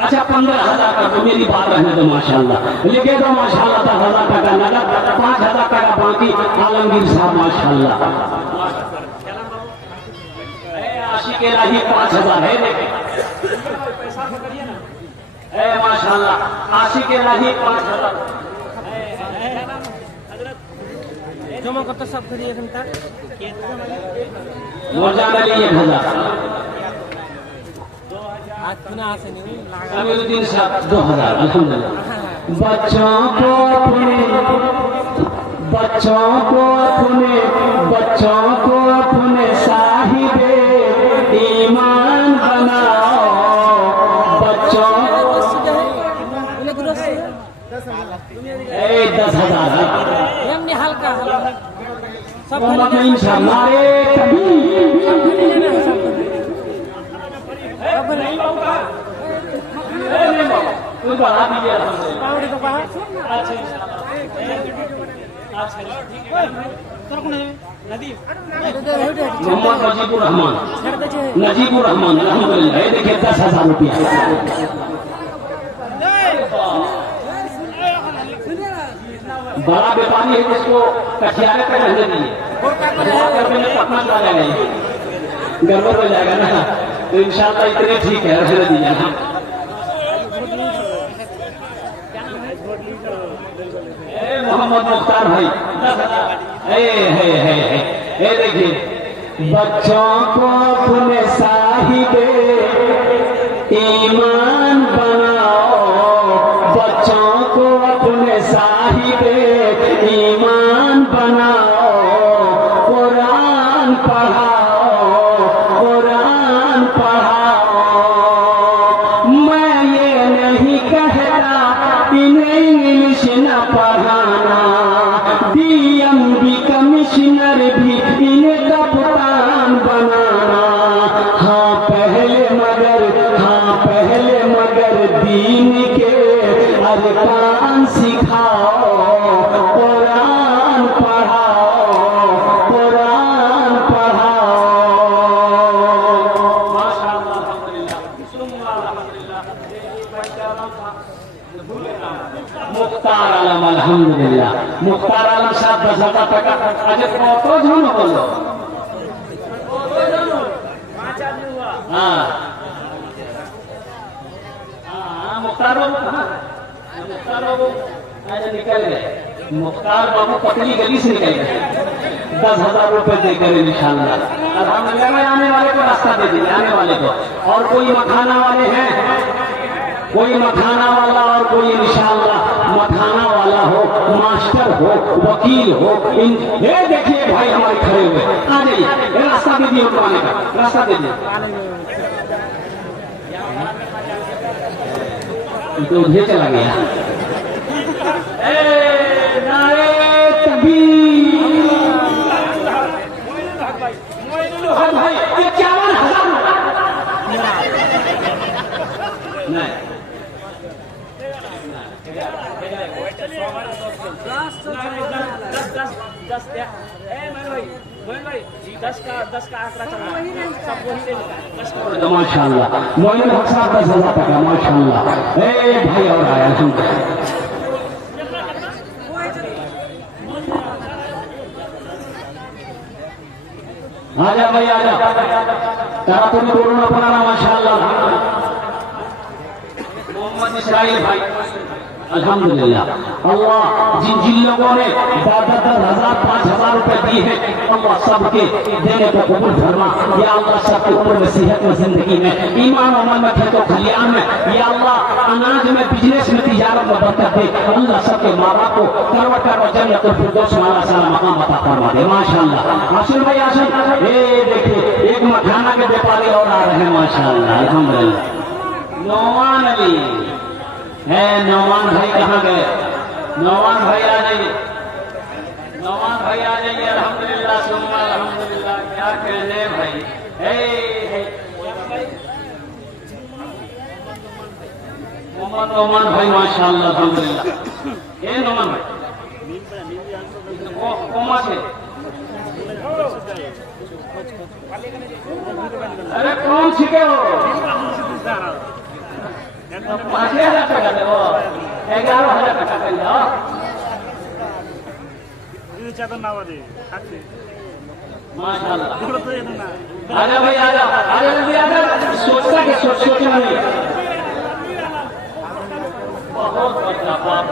अच्छा 15,000 कर दो, मेरी बात रहने दो माशाअल्लाह। लिखे दो माशाअल्लाह 10,000 टका नगद, 5,000 टका बाकी। आलमगीर साहब माशाअल्लाह। आशिक इलाही 5,000 है, देखे माशाअल्लाह। आशिक इलाही 5,000 जमा करते सब करिए घंटा। मोरजान अली 1,000, अमीरुद्दीन साहब 2,000, अल्हम्दुलिल्लाह। बच्चों को अपने साहिबे ईमान बनाओ। बच्चों 10,000 हल्का सब नारे तकबीर। बढ़ा दीजिए मोहम्मद नजीबुर रहमान, अल्हम्दुलिल्लाह। ये देखिए 10,000 रुपया। बड़ा व्यापारी है जिसको कठियारे पे रहने दीजिए, पटना चला जाएगा, गड़बड़ हो जाएगा ना, तो इंशाअल्लाह इतने ठीक है, रहने दीजिए। मोहम्मद मुख्तार भाई, है देखिए। बच्चों को अपने साहिबे ईमान बनाओ। बच्चों को अपने साहिबे ईमान बनाओ। कुरान पढ़ाओ। मैं ये नहीं कहता इन्हें इंग्लिश न पढ़ाना, DMB कमिश्नर भी इन्हें कप्तान बनाना। हाँ पहले मगर दीन के अरकान सिखाओ। कुरान पढ़ाओ। माशाअल्लाह, अल्हम्दुलिल्लाह। मुख्तार आलम, अल्हम्दुलिल्लाह। मुख्तार आलम साहब 10,000 টাকা। আজ কত জন হলো? হ্যাঁ मुख्तार बाबू कहाँ? मुख्तार बाबू ऐसे निकल गए। मुख्तार बाबू पतली गली से निकल गए 10,000 रुपए देकर इंशाल्लाह। अल्हम्दुलिल्लाह आने वाले को रास्ता दे दीजिए, आने वाले को। और कोई मखाना वाले हैं, कोई मखाना वाला और कोई इंशाल्लाह मखाना वाला हो, मास्टर हो, वकील हो, ये देखिए भाई हमारे खड़े हुए, आ जाइए, रास्ता दे दिए उनको आने का, रास्ता दे दिए। तो उधर चला गया। नारे तकबीर। भाई ये 51,000 नहीं माशाल्लाह मोइन हक साहब 10,000 टका माशाल्लाह। भाई और आया आजा भाई आजा, तारा तुम्हें बोलो ना अपना नाम माशाल्लाह। मोहम्मद इसराइल भाई अल्हम्दुलिल्लाह। अल्लाह जिन जिन लोगों ने 10,000 5,000 रुपए दिए हैं, अल्लाह सबके देने को कबूल फरमा। या अल्लाह सबके उम्र में, सेहत में, जिंदगी में, ईमान अमल में, खेतों खलियान में, या अल्लाह अनाज में, बिजनेस में, तिजारत में बरकत दे। अल्लाह सबके माँ बाप को करवट कर जन्नतुल फिरदौस में अल्लाह सारा मकाम अता फरमा दे माशाल्लाह। आसिम भाई आसिम, ये देखिए एक मखाना के व्यापारी और आ रहे हैं माशाल्लाह अल्हम्दुलिल्लाह। नौमान अली है, नौमान भाई कहाँ गए? नौमान भाई आ जाइए, नौमान भाई आ जाइए। अल्हम्दुलिल्लाह सुम्मा अल्हम्दुलिल्लाह, क्या कहने भाई। मोहम्मद नौमान भाई माशाल्लाह अल्हम्दुलिल्लाह। ये नौमान भाई कोमा से, अरे कौन सीखे हो? 5,000 टका दे, 11,000 टका कर जाओ। माशाल्लाह आजा भाई आजा, आजा जल्दी आजा। सोचता कि सोचना नहीं, बहुत बड़ा बाप।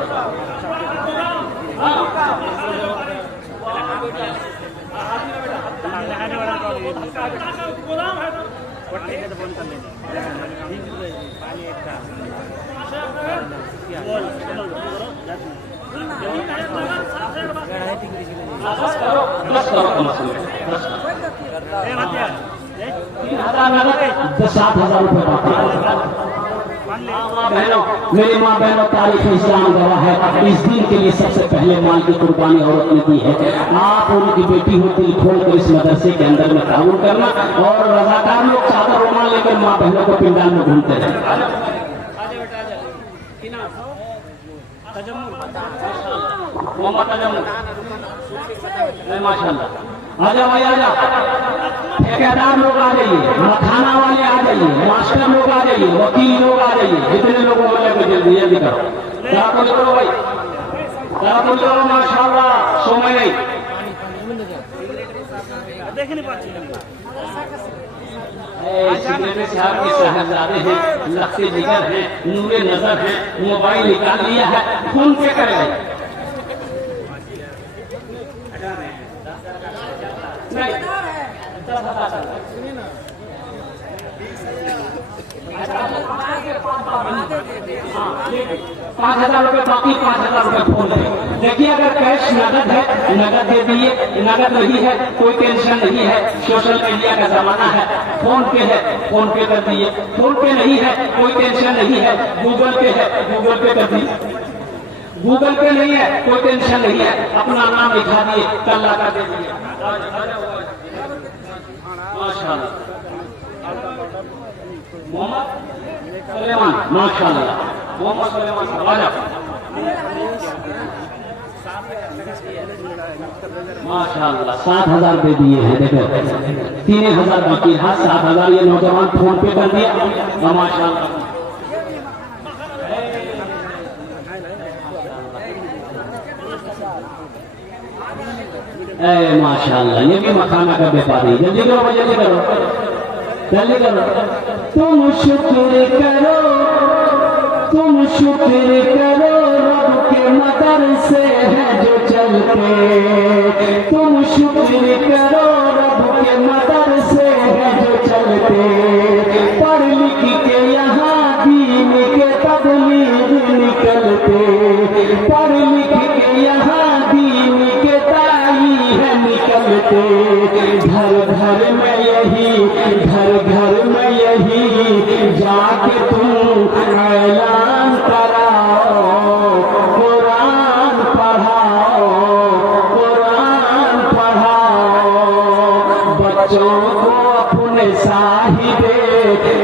मेरी माँ बहनों, तारीख इस्लाम गवाह है, इस दिन के लिए सबसे पहले माल की कुर्बानी औरत ने दी है। आप उनकी बेटी हो, दिल खोल कर इस मदरसे के अंदर में ताउन करना। और रजाकार लोग चादर रुमाल लेकर माँ बहनों को पिंडाल में घूमते हैं। माशाल्लाह आजा भाई आजा। ठेकेदार लोग आ जाइए, मखाना वाले आ जाइए, मास्टर लोग आ जाइए, वकील लोग आ जाइए, जितने लोगों को लेकर जल्दी जल्दी करो। क्या बोल रहे हो भाई, क्या बोल रहे हो? माशाल्लाह समय नहीं साहब के साहबजादे हैं, लखते जिगर हैं, नूरे नजर हैं, मोबाइल निकाल लिया है, फोन पे करें। पाँच 5,000 रुपए बाकी, 5,000 रुपए फोन पे। देखिए अगर कैश नगद है, नगद दे दिए, नगद नहीं है कोई टेंशन नहीं है। सोशल मीडिया का जमाना है, फोन पे है, फोन पे कर दिए। फोन पे नहीं है कोई टेंशन नहीं है, गूगल पे है, गूगल पे कर दिए। गूगल पे नहीं है कोई टेंशन नहीं है, अपना नाम लिखा दिए, कल्ला कर दे दिए। माशाल्लाह मोहम्मद सुलेमान, माशाल्लाह मोहम्मद सुलेमान माशाल्लाह 7,000 दे दिए हैं। देखो 3,000 बाकी है, 7,000 ये नौजवान फोन पे कर दिया। माशाल्लाह माशाल्लाह ये भी मखाना का व्यापारी। जल्दी करो, जल्दी करो, जल्दी करो। तुम शुक्र करो तुम शुक्र करो रब के मदरसे हैं जो चलते, तुम शुक्र करो रब के मदरसे हैं जो चलते, पढ़ लिख के यहाँ दीन के तबलीग निकलते, पढ़ लिख के यहाँ दीन के ताई है निकलते, घर घर में यही, घर घर में यही जाके तुम ऐलान कराओ, कुरान पढ़ाओ, कुरान पढ़ाओ, बच्चों को अपने साहिबे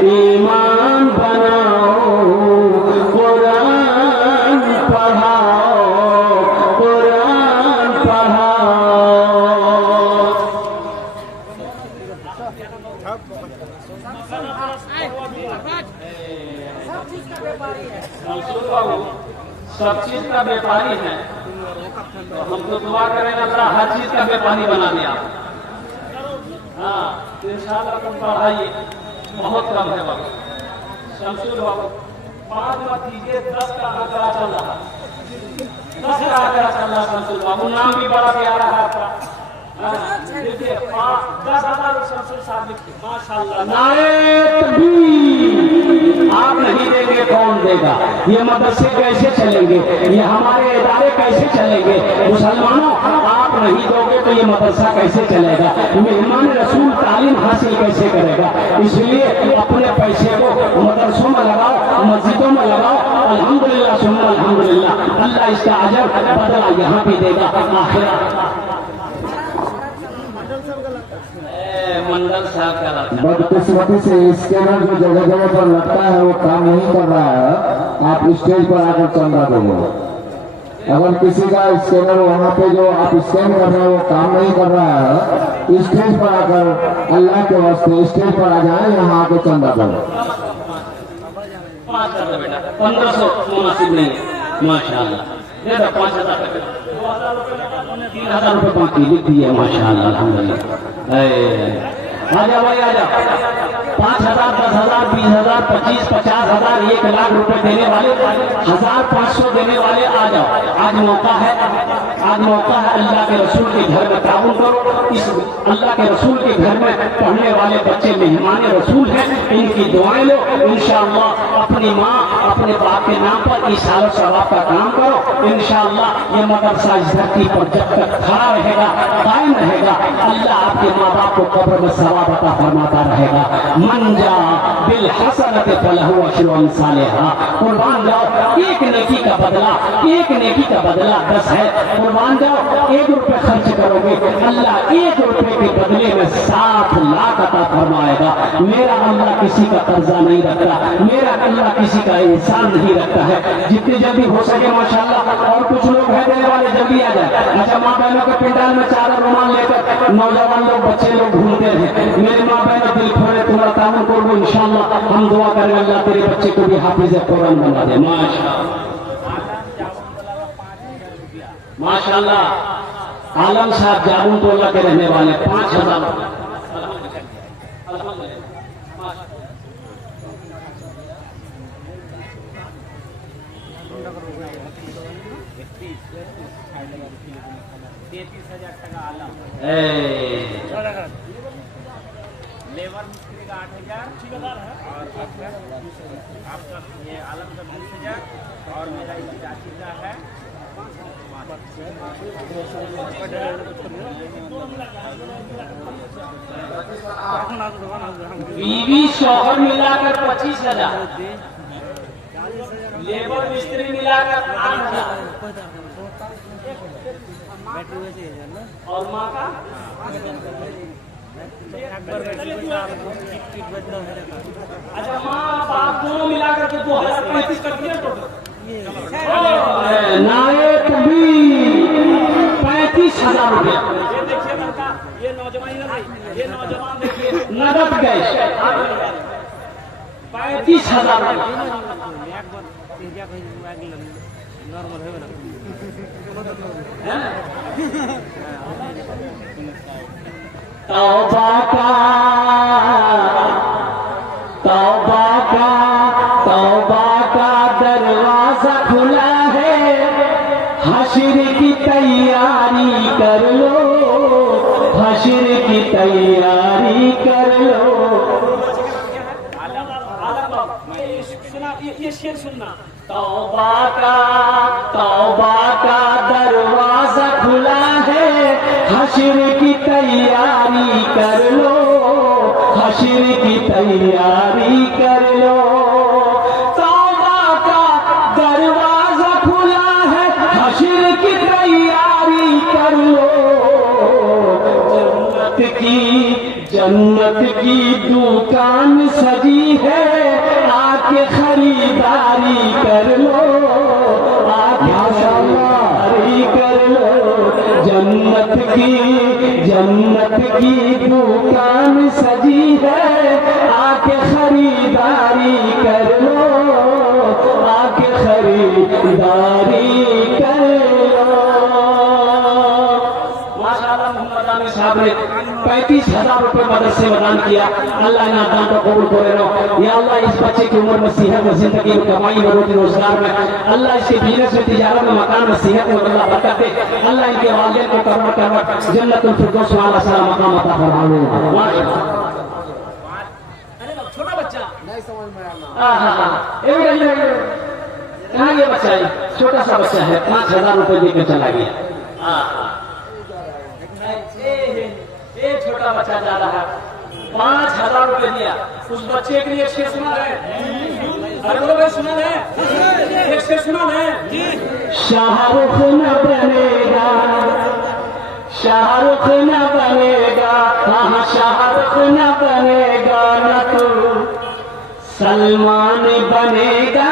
ईमान बनाओ, कुरान पढ़ाओ, कुरान पढ़ाओ। सब चीज का व्यापारी है, तो हम तो दुआ करेंगे अल्लाह हर चीज का व्यापारी बना दिया। हाँ, इंशाअल्लाह तुम पढ़ाइए, बहुत कम है वक्त। शमशुल बाबू 5 मत कीजिए, 10 का आंकड़ा चल रहा, 10 का आंकड़ा चल रहा। शमशुल बाबू नाम भी बड़ा प्यारा है आपका। देखिए 10,000 शमशुल साहब लिखिए, माशाअल्लाह। नारे तकबीर, आप नहीं देंगे कौन देगा? ये मदरसे कैसे चलेंगे? ये हमारे इदारे कैसे चलेंगे? मुसलमानों, आप नहीं दोगे तो ये मदरसा कैसे चलेगा? मेहमान रसूल तालीम हासिल कैसे करेगा? इसलिए अपने पैसे को मदरसों में लगाओ, मस्जिदों में लगाओ। अल्हम्दुलिल्लाह सुन्ना अल्हम्दुलिल्लाह, अल्लाह इसका अजर बदला यहाँ भी देगा, आखिरत। मंडल साहब का बदकिस्मती से स्कैनर जो जगह जगह पर लगता है वो काम नहीं कर रहा है। आप स्टेज पर आकर चंदा दोगे। अगर किसी का स्कैनर वहाँ पे जो आप स्कैन कर रहे हैं वो काम नहीं कर रहा है, स्टेज पर आकर अल्लाह के वास्ते स्टेज पर आ जाए, यहाँ आके चंदा दो। 1500 मुनासिब नहीं, माशाअल्लाह। 5,000 3,000 रुपये बाकी लिख दिए, माशाअल्लाह अल्हम्दुलिल्लाह। आ जाओ भाई, आ जाओ। 5,000, 10,000, 20,000, 25, 50,000, 1,00,000 रुपए देने वाले, 1,500 देने वाले आ जाओ। आज मौका है, आज मौका है। अल्लाह के रसूल के घर में ताउन करो। इस अल्लाह के रसूल के घर में पढ़ने वाले बच्चे मेहमान रसूल हैं, इनकी दुआएं लो। इंशाअल्लाह अपनी माँ अपने बाप के नाम पर इशारा सवाब का काम करो। इंशाअल्लाह ये मदरसा इस धरती पर जब तक खड़ा रहेगा, कायम रहेगा, अल्लाह आपके माँ बाप को कब्र में सवाब अता फरमाता रहेगा। मंजा बिल हसनत फलहु अशरु अमसालिहा। कुर्बान जाओ, एक नेकी का बदला, एक नेकी का बदला 10 है। कुर्बान जाओ, 1 रुपये खर्च करोगे, अल्लाह 1 रुपये के बदले में 7 लाख अता फरमाएगा। मेरा अल्लाह किसी का कर्जा नहीं रखता, मेरा अल्लाह किसी का एहसान नहीं रखता है। जितनी जल्दी हो सके माशाअल्लाह। और कुछ लोग हैं देने वाले, जल्दी आ जाए। अच्छा, माँ बहनों के पिंडाल में चादर रुमाल लेकर नौजवान लोग बच्चे लोग घूमते हैं। मेरे माँ बहनों दिल खोले तुम्हारा तामुन करो, इंशाअल्लाह हम दुआ करेंगे अल्लाह तेरे बच्चे को भी हाफिज कुरान बना दे। माशाअल्लाह। आलम साहब जाबुन टोला के रहने वाले 5,000। लेबर मिस्त्री का 8,000 और आपका ये आलम का 20,000 और मेरा जाति का है 5। बीवी शौहर मिलाकर 25,000, लेबर मिस्त्री मिलाकर 8,000 और माँ का अच्छा, माँ बाप दोनों मिलाकर के 2,035 कर दिया टोटल। नायक भी 35,000 रुपया। ये देखिए लड़का, ये नौजवान देखिए नगद गए 35,000 रुपया। तौबा का तौबा का तौबा का दर तैयारी कर लो। ये शेर सुनना। तौबा का दरवाजा खुला है, हश्र की तैयारी कर लो, हश्र की तैयारी कर लो। तौबा का दरवाजा खुला है, हश्र की तैयारी कर लो। जन्नत की दुकान सजी है, आके खरीदारी कर लो, आके खरीदारी कर लो। जन्नत की दुकान सजी है, आके खरीदारी कर लो, आके खरीदारी कर लो। माशाअल्लाह मोहम्मद आमिर साहब ने 35,000 रुपए मदरसे में दान किया। अल्लाह ने दान को कबूल करे रो। या अल्लाह इस बच्चे की उम्र में, सेहत में, जिंदगी में, कमाई में, रोटी रोजगार में, अल्लाह इसके बिजनेस में, तिजारत में, मकान में, सेहत में अल्लाह बरकत दे। अल्लाह इनके वालिदैन को करवट जन्नतुल फिरदौस वाला सारा मकाम अता फरमावे। छोटा बच्चा नहीं समझ में आना। कहाँ ये बच्चा है? छोटा सा बच्चा है, 5,000 रुपए देकर चला गया। ये छोटा बच्चा जा रहा है, 5,000 रुपए दिया। उस बच्चे के लिए शेर सुना है, अरे बोलो भाई सुना है, एक शेर सुना है। शाहरुख न बनेगा, शाहरुख न बनेगा, हाँ शाहरुख न बनेगा न तो सलमान बनेगा,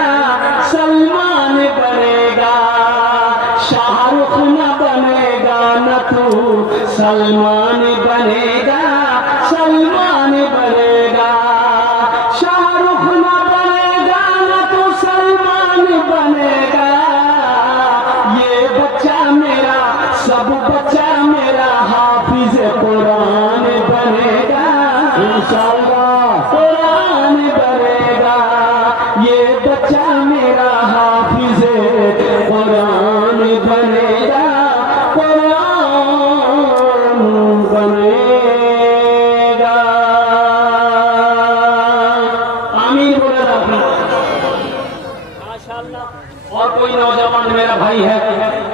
सलमान बनेगा। शाहरुख न बनेगा न तू सलमान बनेगा, सलमान बनेगा। शाहरुख न बनेगा न तू सलमान बनेगा। ये बच्चा मेरा, सब बच्चा मेरा हाफिज कुरान बनेगा, इंशाअल्लाह कुरान बनेगा। ये बच्चा मेरा हाफिज कुरान बनेगा, कुरान बनेगा। आमीन बोले माशाअल्लाह। और कोई नौजवान मेरा भाई है,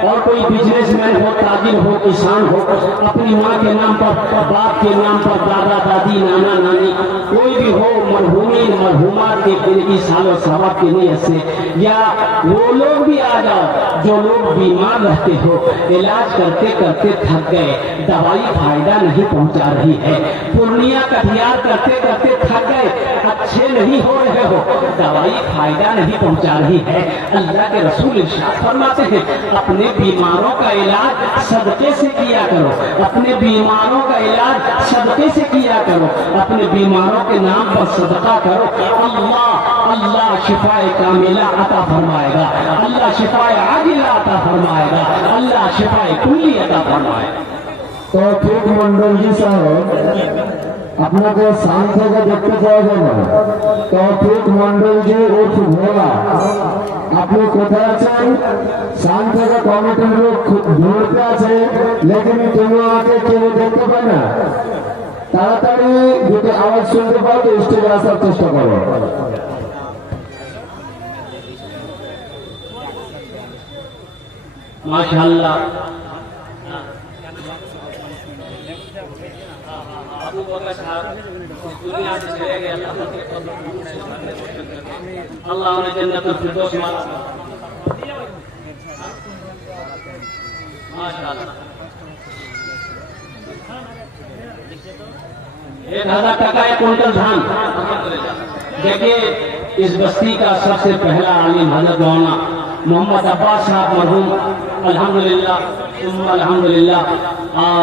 और कोई बिजनेसमैन हो, ताजिर हो, किसान हो, अपनी माँ के नाम पर, बाप के नाम पर, दादा दादी, नाना नानी, कोई भी हो, मरहूमीन मरहूमात के दिल की सालों सवाब की नीयत से, या वो लोग भी आ जाओ जो लोग बीमार रहते हो, इलाज करते करते थक गए, दवाई फायदा नहीं पहुंचा रही है, पूर्णिया कटिहार करते करते थक गए, अच्छे नहीं हो रहे हो, दवाई फायदा नहीं पहुंचा रही है। अल्लाह के रसूल इरशाद फरमाते हैं, अपने बीमारों का इलाज सदके से किया करो, अपने बीमारों का इलाज सदके से किया करो, अपने बीमारों के नाम पर सदका करो। अल्लाह शिफाए कामिला अता फरमाएगा, अल्लाह शिफाए आजिला अता फरमाएगा, अल्लाह शिफाए कुल्ली अता फरमाएगा। तो ठीक मंडल जी साहब আপনাকে সান থেকে দেখতে চাওয়া যাবে তৌফিক মন্ডল জি উর্ফ ভোলা, আপনি কোথায় আছেন? সান থেকে কমিটির লোক দূরতে আছে, লেকিন তুমি আমাকে কেউ দেখতে পায় না। তাড়াতাড়ি যদি আওয়াজ শুনতে পাও তো স্টেজে আসার চেষ্টা করো। माशाअल्लाह। अल्लाह उन्हें जन्नतुल फिरदौस में माशाअल्लाह। 1,000 टका 1 कुंटल धान। देखिए इस बस्ती का सबसे पहला आलिम हजरत मौलाना मोहम्मद अब्बास साहब मरहूम, अल्हम्दुलिल्लाह अल्हम्दुलिल्लाह।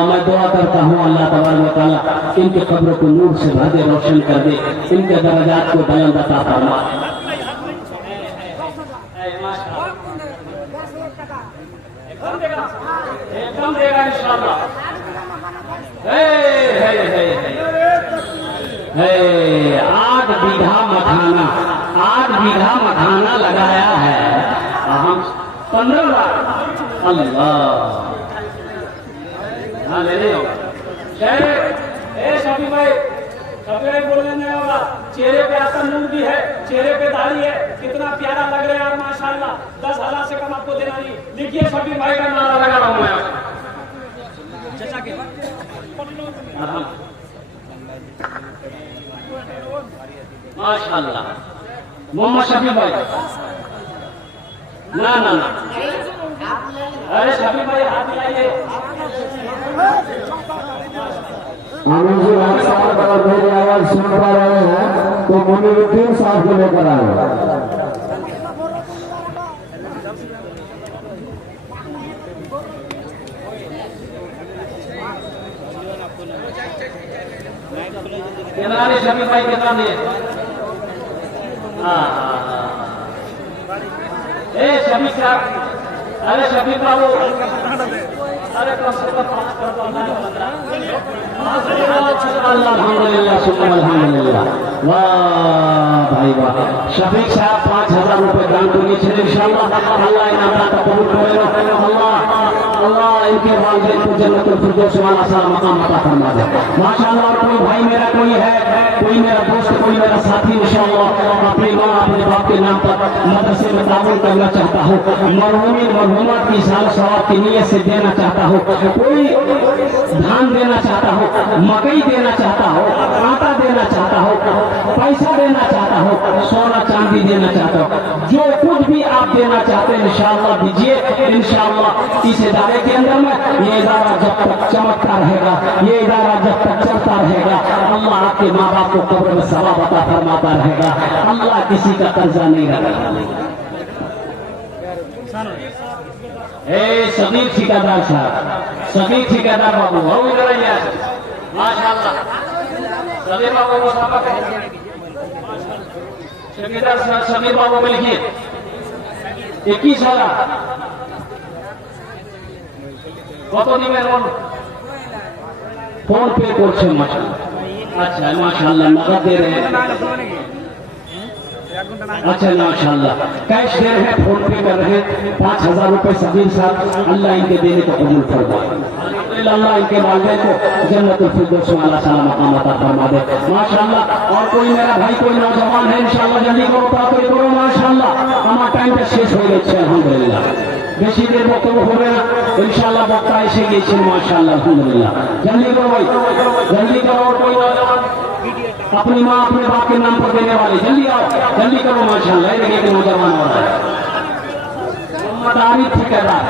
मैं दुआ करता हूँ अल्लाह तबारक व तआला इनके कब्र को नूर से भर दे, रोशन कर दे, इनके दर्जात को बुलंद अता फरमा। एकदम देगा इंशाअल्लाह। 8 बीघा मखाना, 8 बीघा मखाना लगाया है, हम 15 लाख। अल्लाह हाँ ले रहे हो शफी भाई बोलने नहीं होगा। चेहरे पे आपका नूर भी है, चेहरे पे दाढ़ी है, कितना प्यारा लग रहे हैं आप माशाल्लाह। 10,000 से कम आपको देना नहीं। लिखिए शफी भाई का नारा लगा रहा हूँ मैं चाचा के माशाल्लाह। मोहम्मद शफी भाई ना ना ना, अरे शफी भाई हाथ मिलाइए। आनंद जी भाई साहब अगर मेरी आवाज सुन पा रहे हैं तो मुनीरुद्दीन साहब को लेकर आए। शफी भाई कितना दिए? शफी साहब, अरे शफी बाबू, अरे अल्हम्दुलिल्लाह, वाह भाई वाह। शफीक साहब 5,000 रुपए दान करने चले इंशाअल्लाह। अल्लाह इनाम का कबूल करे। अल्लाह इनके वालिदैन को जन्नतुल फिरदौस वाला सारा मकाम अता फरमा दे माशाअल्लाह। कोई भाई मेरा कोई है, कोई मेरा दोस्त, कोई मेरा साथी इंशाअल्लाह अपनी माँ अपने बाप के नाम पर मदरसे में ताउन करना चाहता हो, मरहूमीन मरहूमात की साल सवाब की नीयत से देना चाहता हो, कोई धान देना चाहता हो, मकई देना चाहता हो, आटा देना चाहता हो, पैसा देना चाहता हो, सोना चांदी देना चाहता हो, जो कुछ भी आप देना चाहते हैं इंशाअल्लाह दीजिए। इंशाअल्लाह इस इदारे के अंदर में ये इदारा जब तक चमकता रहेगा, ये इदारा जब तक चलता रहेगा, अल्लाह आपके माँ बाप को कब्र में सवाब अता फरमाता रहेगा। अल्लाह किसी का कर्जा नहीं रखेगा। सगीर ठेकेदार साहब, सगीर ठेकेदार बाबू माशाअल्लाह, सगीर बाबू को सबक है। ठेकेदार साहब सगीर बाबू को लिखिए 21,000 কত দিবেন? फोन पे করছেন माशाअल्लाह। अच्छा माशाअल्लाह, नगद दे रहे हैं। अच्छा माशाअल्लाह, कैश दे रहे हैं, फोन पे कर रहे हैं। 5,000 रुपए सबीर साहब, अल्लाह इनके देने को कबूल फरमाए। अल्लाह इनके वालिदैन को जन्नतुल फिरदौस वाला साला मकाम अता फरमा दे माशाअल्लाह। और कोई मेरा भाई कोई नौजवान है इंशाअल्लाह जल्दी करो, ताकि करो माशाअल्लाह। हमारा टाइम पे शेष हो गए अल्हम्दुलिल्लाह। বেশি দের বক্তব্য হবে না इंशाअल्लाह। বক্তা এসে গিয়েছেন माशाअल्लाह अल्हम्दुलिल्लाह। जल्दी करो भाई, जल्दी करो। और कोई नौजवान अपनी माँ अपने बाप के नाम पर देने वाले जल्दी आओ, जल्दी करो माशाअल्लाह। ये नौजवान हो रहा है मोहम्मद आरिफ ठेकेदार।